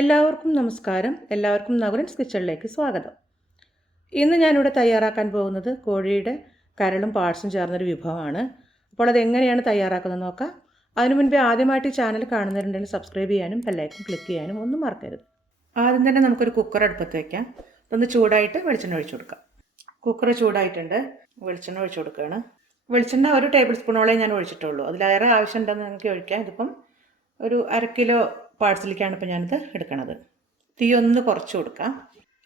എല്ലാവർക്കും നമസ്കാരം. എല്ലാവർക്കും നകുലൻസ് കിച്ചണിലേക്ക് സ്വാഗതം. ഇന്ന് ഞാനിവിടെ തയ്യാറാക്കാൻ പോകുന്നത് കോഴിയുടെ കരളും പാർട്സും ചേർന്നൊരു വിഭവമാണ്. അപ്പോൾ അതെങ്ങനെയാണ് തയ്യാറാക്കുന്നത് നോക്കാം. അതിനു മുൻപേ ആദ്യമായിട്ട് ഈ ചാനൽ കാണുന്നവരുണ്ടെങ്കിൽ സബ്സ്ക്രൈബ് ചെയ്യാനും ബെല്ലൈക്കൺ ക്ലിക്ക് ചെയ്യാനും ഒന്നും മറക്കരുത്. ആദ്യം തന്നെ നമുക്കൊരു കുക്കർ അടുപ്പത്ത് വയ്ക്കാം. അതൊന്ന് ചൂടായിട്ട് വെളിച്ചെണ്ണ ഒഴിച്ചു കൊടുക്കാം. കുക്കർ ചൂടായിട്ടുണ്ട്, വെളിച്ചെണ്ണ ഒഴിച്ചു കൊടുക്കുകയാണ്. വെളിച്ചെണ്ണ ഒരു ടേബിൾ സ്പൂണോളെ ഞാൻ ഒഴിച്ചിട്ടുള്ളൂ. അതിലേറെ ആവശ്യമുണ്ടെന്ന് നിങ്ങൾക്ക് ഒഴിക്കാം. ഇതിപ്പം ഒരു 1/2 കിലോ പാഴ്സലിലേക്കാണ് ഇപ്പോൾ ഞാനിത് എടുക്കുന്നത്. തീ ഒന്ന് കുറച്ച് കൊടുക്കാം.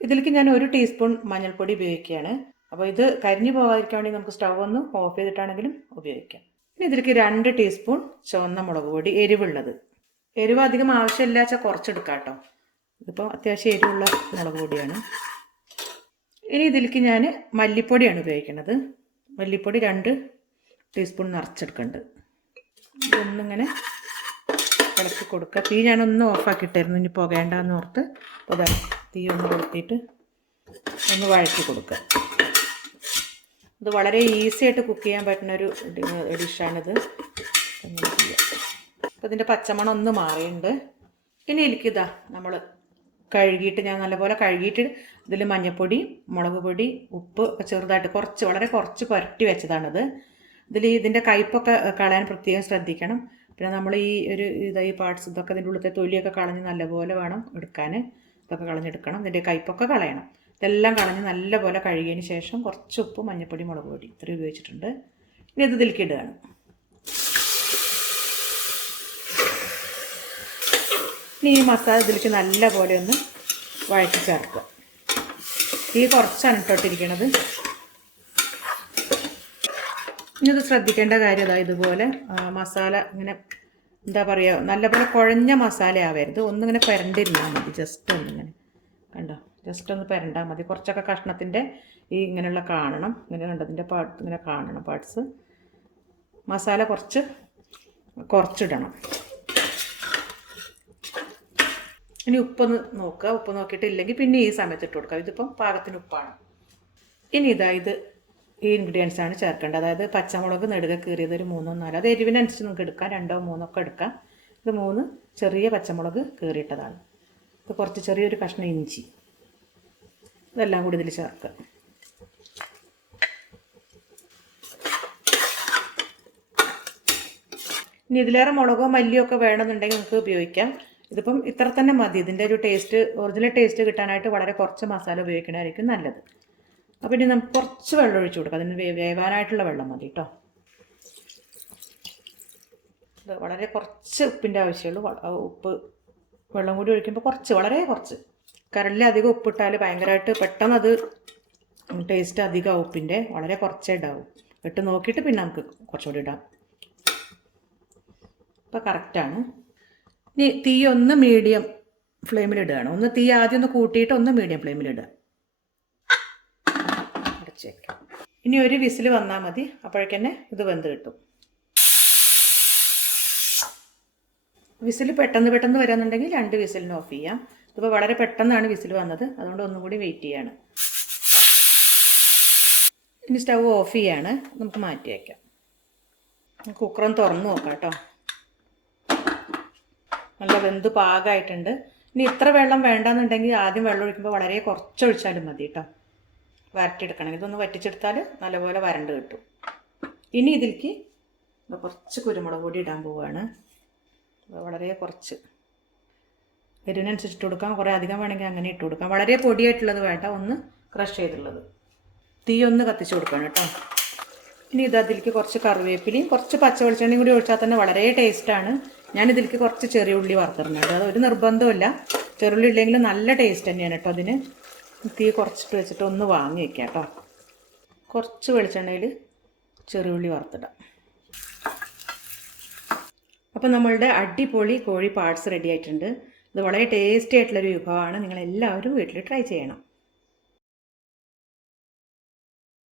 ഇതിലേക്ക് ഞാൻ 1 ടീസ്പൂൺ മഞ്ഞൾപ്പൊടി ഉപയോഗിക്കുകയാണ്. അപ്പോൾ ഇത് കരിഞ്ഞു പോകാതിരിക്കാൻ വേണ്ടി നമുക്ക് സ്റ്റവ് ഒന്ന് ഓഫ് ചെയ്തിട്ടാണെങ്കിലും ഉപയോഗിക്കാം. ഇനി ഇതിലേക്ക് 2 ടീസ്പൂൺ ചുവന്ന മുളക് പൊടി, എരിവുള്ളത്. എരിവ് അധികം ആവശ്യമില്ല വെച്ചാൽ കുറച്ചെടുക്കാം കേട്ടോ. ഇതിപ്പോൾ അത്യാവശ്യം എരിവുള്ള മുളക് പൊടിയാണ്. ഇനി ഇതിലേക്ക് ഞാൻ മല്ലിപ്പൊടിയാണ് ഉപയോഗിക്കുന്നത്. മല്ലിപ്പൊടി 2 ടീസ്പൂൺ നിറച്ചെടുക്കുന്നുണ്ട്. ഇതൊന്നിങ്ങനെ ഇളക്കി കൊടുക്കുക. തീ ഞാനൊന്ന് ഓഫാക്കിയിട്ടായിരുന്നു, ഇനി പുകേണ്ടെന്ന് ഓർത്ത്. അപ്പോൾ തീ ഒന്ന് കൊടുത്തിട്ട് ഒന്ന് വഴറ്റി കൊടുക്കുക. ഇത് വളരെ ഈസി ആയിട്ട് കുക്ക് ചെയ്യാൻ പറ്റുന്ന ഒരു ഡിഷാണിത്. അങ്ങനെ ചെയ്യാം. അപ്പോൾ ഇതിൻ്റെ പച്ചമണം ഒന്ന് മാറിയിട്ടുണ്ട്. ഇനി എനിക്കിതാ നമ്മൾ കഴുകിയിട്ട്, ഞാൻ നല്ലപോലെ കഴുകിയിട്ട് ഇതിൽ മഞ്ഞൾപ്പൊടി, മുളക് പൊടി, ഉപ്പ് ഒക്കെ ചെറുതായിട്ട് വളരെ കുറച്ച് പുരട്ടി വെച്ചതാണിത്. ഇതിൻ്റെ കയ്പ്പൊക്കെ കളയാൻ പ്രത്യേകം ശ്രദ്ധിക്കണം. പിന്നെ നമ്മൾ ഈ പാർട്സ് ഇതൊക്കെ ഇതിൻ്റെ ഉള്ളിലത്തെ തൊലിയൊക്കെ കളഞ്ഞ് നല്ലപോലെ വേണം എടുക്കാൻ. ഇതൊക്കെ കളഞ്ഞെടുക്കണം. ഇതിൻ്റെ കയ്പ്പൊക്കെ കളയണം. ഇതെല്ലാം കളഞ്ഞ് നല്ലപോലെ കഴുകിയതിന് ശേഷം കുറച്ച് ഉപ്പ്, മഞ്ഞൾപ്പൊടി, മുളക് പൊടി ഇത്രയും ഉപയോഗിച്ചിട്ടുണ്ട്. ഇനി ഇത് ഇതിലേക്ക് ഇടുകയാണ്. ഇനി ഈ മസാല ഇതിലേക്ക് നല്ലപോലെ ഒന്ന് വഴറ്റി ചേർക്കുക. തീ കുറച്ചാണ് ഇട്ടിരിക്കണത്. ഇനി ഇത് ശ്രദ്ധിക്കേണ്ട കാര്യം അതായത് ഇതുപോലെ മസാല ഇങ്ങനെ എന്താ പറയുക, നല്ലപോലെ കുഴഞ്ഞ മസാല ആവരുത്. ഒന്നിങ്ങനെ പുരണ്ടിരുന്നാൽ മതി. ജസ്റ്റ് ഒന്നിങ്ങനെ കണ്ടോ, ജസ്റ്റ് ഒന്ന് പുരണ്ടാൽ മതി. കുറച്ചൊക്കെ കഷ്ണത്തിൻ്റെ ഇങ്ങനെയുള്ള കാണണം. ഇങ്ങനെ കണ്ടതിൻ്റെ ഇങ്ങനെ കാണണം പാർട്സ്. മസാല കുറച്ചിടണം. ഇനി ഉപ്പൊന്ന് നോക്കുക. ഉപ്പ് നോക്കിയിട്ടില്ലെങ്കിൽ പിന്നെ ഈ സമയത്ത് ഇട്ട് കൊടുക്കുക. ഇതിപ്പം പാകത്തിന് ഉപ്പാണ്. ഇനി ഈ ഇൻഗ്രീഡിയൻസ് ആണ് ചേർക്കേണ്ടത്. അതായത് പച്ചമുളക് നെടുക കീറിയത് ഒരു 3-4, അത് എരിവിനനുസരിച്ച് നിങ്ങൾക്ക് എടുക്കാം. 2-3 ഒക്കെ എടുക്കാം. ഇത് 3 ചെറിയ പച്ചമുളക് കീറിയിട്ടതാണ്. ഇത് കുറച്ച് ചെറിയൊരു കഷ്ണം ഇഞ്ചി, ഇതെല്ലാം കൂടി ഇതിൽ ചേർക്കുക. ഇനി ഇതിലേറെ മുളകോ മല്ലിയോ ഒക്കെ വേണമെന്നുണ്ടെങ്കിൽ നമുക്ക് ഉപയോഗിക്കാം. ഇതിപ്പം ഇത്ര തന്നെ മതി. ഇതിൻ്റെ ഒരു ഒറിജിനൽ ടേസ്റ്റ് കിട്ടാനായിട്ട് വളരെ കുറച്ച് മസാല ഉപയോഗിക്കണമായിരിക്കും നല്ലത്. അപ്പോൾ ഇനി നമുക്ക് കുറച്ച് വെള്ളം ഒഴിച്ചു കൊടുക്കാം. അതിന് വേവാനായിട്ടുള്ള വെള്ളം മതി കേട്ടോ. ഇത് വളരെ കുറച്ച് ഉപ്പിൻ്റെ ആവശ്യമുള്ളൂ. വെള്ളം കൂടി ഒഴിക്കുമ്പോൾ വളരെ കുറച്ച്. കരളിൽ അധികം ഉപ്പിട്ടാൽ ഭയങ്കരമായിട്ട് പെട്ടെന്ന് അത് ടേസ്റ്റ് അധികം ഉപ്പിൻ്റെ വളരെ കുറച്ചേ ഇടാവും. ഇട്ട് നോക്കിയിട്ട് പിന്നെ നമുക്ക് കുറച്ചുകൂടി ഇടാം. ഇപ്പോൾ കറക്റ്റാണ്. ഇനി തീ ഒന്ന് മീഡിയം ഫ്ലെയിമിലിടുകയാണ്. തീ ആദ്യം ഒന്ന് കൂട്ടിയിട്ട് ഒന്ന് മീഡിയം ഫ്ലെയിമിലിടുക. ഇനി ഒരു വിസിൽ വന്നാൽ മതി. അപ്പോഴേക്കന്നെ ഇത് വെന്ത് കിട്ടും. വിസിൽ പെട്ടെന്ന് വരാന്നുണ്ടെങ്കിൽ 2 വിസിലിന് ഓഫ് ചെയ്യാം. ഇതിപ്പോൾ വളരെ പെട്ടെന്നാണ് വിസിൽ വന്നത്, അതുകൊണ്ട് ഒന്നും കൂടി വെയിറ്റ് ചെയ്യാണ്. ഇനി സ്റ്റവ് ഓഫ് ചെയ്യാണ്. നമുക്ക് മാറ്റി വയ്ക്കാം. കുക്കറൊന്ന് തുറന്ന് നോക്കാം കേട്ടോ. നല്ല വെന്ത് പാകമായിട്ടുണ്ട്. ഇനി ഇത്ര വെള്ളം വേണ്ടാന്നുണ്ടെങ്കിൽ ആദ്യം വെള്ളം ഒഴിക്കുമ്പോൾ വളരെ കുറച്ചൊഴിച്ചാലും മതി കേട്ടോ. വരട്ടിയെടുക്കണമെങ്കിൽ ഇതൊന്ന് വറ്റിച്ചെടുത്താൽ നല്ലപോലെ വരണ്ട് കിട്ടും. ഇനി ഇതിലേക്ക് കുറച്ച് കുരുമുളക് പൊടി ഇടാൻ പോവുകയാണ്. വളരെ കുറച്ച്, എരിവിനനുസരിച്ച് ഇട്ട് കൊടുക്കാം. കുറേ അധികം വേണമെങ്കിൽ അങ്ങനെ ഇട്ട് കൊടുക്കാം. വളരെ പൊടിയായിട്ടുള്ളത് വേണ്ട, ഒന്ന് ക്രഷ് ചെയ്തുള്ളത്. തീ ഒന്ന് കത്തിച്ച് കൊടുക്കണം കേട്ടോ. ഇനി അതിലേക്ക് കുറച്ച് കറിവേപ്പിലയും കുറച്ച് പച്ച വെളിച്ചെണ്ണയും കൂടി ഒഴിച്ചാൽ തന്നെ വളരെ ടേസ്റ്റാണ്. ഞാനിതിലേക്ക് കുറച്ച് ചെറിയ ഉള്ളി വറുത്തിടുന്നുണ്ട്. അത് ഒരു നിർബന്ധമില്ല, ചെറുള്ളി ഇല്ലെങ്കിലും നല്ല ടേസ്റ്റ് തന്നെയാണ് കേട്ടോ അതിന്. തീ കുറച്ചിട്ട് വെച്ചിട്ട് ഒന്ന് വാങ്ങി വയ്ക്കാം കേട്ടോ. കുറച്ച് വെളിച്ചെണ്ണയിൽ ചെറിയുള്ളി വറുത്തിടാം. അപ്പോൾ നമ്മളുടെ അടിപൊളി കോഴി പാർട്സ് റെഡി ആയിട്ടുണ്ട്. ഇത് വളരെ ടേസ്റ്റി ആയിട്ടുള്ളൊരു വിഭവമാണ്. നിങ്ങളെല്ലാവരും വീട്ടിൽ ട്രൈ ചെയ്യണം.